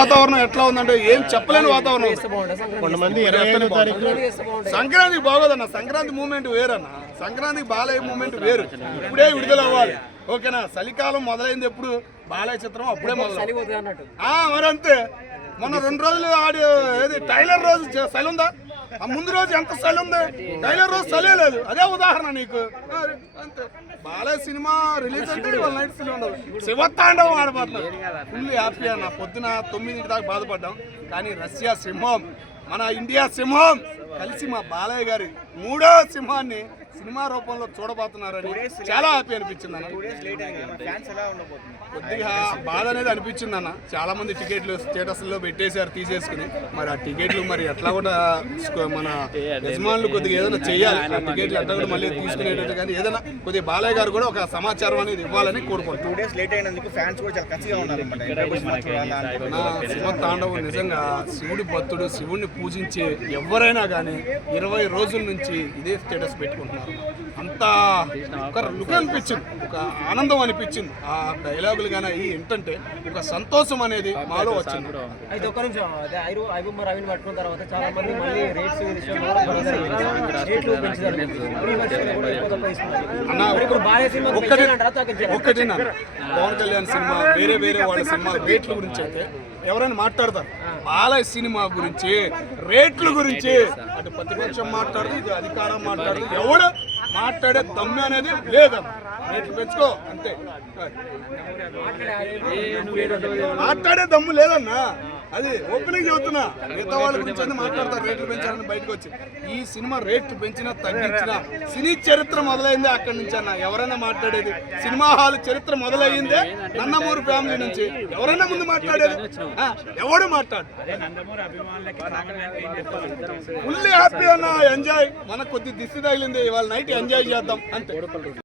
వాతావరణం ఎట్లా ఉందంటే ఏం చెప్పలేని వాతావరణం. సంక్రాంతికి బాగోదన్న, సంక్రాంతి మూమెంట్ వేరన్న, సంక్రాంతికి బాలయ్య మూమెంట్ వేరు. ఇప్పుడే విడుదల అవ్వాలి, ఓకేనా. చలికాలం మొదలైంది ఎప్పుడు, బాలయ్య చిత్రం అప్పుడే మొదలు. మరి అంతే. మొన్న 2 రోజులు ఆడి ఏది టైలర్ రోజు చలి ఉందా, ఆ ముందు రోజు ఎంత చలి ఉంది, టైలర్ రోజు చలి లేదు. అదే ఉదాహరణ నీకు. అంతే. బాలయ్య సినిమా రిలీజ్ అంటే ఇవాళ నైట్ సినిమా ఉండదు, శివతాండవం ఆడబోతున్నారు. ఫుల్ హ్యాపీ అన్న. పొద్దున 9 దాకా బాధపడ్డాం, కానీ రష్యా సింహం మన ఇండియా సింహం కలిసి మా బాలయ్య గారి 3వ సింహాన్ని సినిమా రూపంలో చూడబోతున్నారని చాలా హ్యాపీ అనిపించింది అన్న. కొద్దిగా బాధ అనేది అనిపించింది అన్న. చాలా మంది టికెట్లు స్టేటస్లో పెట్టేశారు తీసేసుకుని. మరి ఆ టికెట్లు మరి ఎట్లా కూడా మన యజమానులు కొద్దిగా ఏదైనా చేయాలి, ఆ టికెట్లు ఎట్లా కూడా మళ్ళీ తీసుకునేటట్టు. కానీ ఏదైనా కొద్దిగా బాలయ్య గారు కూడా ఒక సమాచారం అనేది ఇవ్వాలని కోరుకుంటున్నాం. శివ తాండవం నిజంగా శివుడి భక్తుడు, శివుడిని పూజించే ఎవరైనా కానీ 20 రోజుల నుంచి ఇదే స్టేటస్ పెట్టుకుంటున్నారు. అంత ఒక లుక్ అనిపించింది, ఒక ఆనందం అనిపించింది. ఆ డైలాగులు కానీ ఏంటంటే ఒక సంతోషం అనేది మాలో వచ్చింది. అయితే ఒక్క నిమిషం, ఐబొమ్మ రవిని పట్టుకున్న తర్వాత చాలా మంది మళ్ళీ రేట్లు ఒక్కటి పవన్ కళ్యాణ్ సినిమా వేరే వేరే వాళ్ళ సినిమా రేట్ల గురించి అయితే ఎవరైనా మాట్లాడతారు, బాలయ్య సినిమా గురించి రేట్ల గురించి అటు ప్రతిపక్షం మాట్లాడదు, ఇది అధికారం మాట్లాడదు, ఎవడు మాట్లాడే దమ్ము అనేది లేదన్న. రేట్లు పెంచుకో అంతే, మాట్లాడే దమ్ము లేదన్నా. అది ఓపెనింగ్ చెబుతున్నా. మిగతా వాళ్ళ గురించి అన్ని మాట్లాడతారు రేట్లు పెంచాలని బయటకు వచ్చి. ఈ సినిమా రేట్లు పెంచినా తగ్గించినా సినీ చరిత్ర మొదలైందే అక్కడి నుంచి అన్న. ఎవరైనా మాట్లాడేది సినిమా హాల్ చరిత్ర మొదలయ్యిందే నందమూరి ఫ్యామిలీ నుంచి. ఎవరైనా ముందు మాట్లాడేది, ఎవడు మాట్లాడు. ఫుల్లీ హ్యాపీ అన్న, ఎంజాయ్. మనకు కొద్ది దిష్టి తగిలింది, ఇవాళ నైట్ ఎంజాయ్ చేద్దాం అంతే.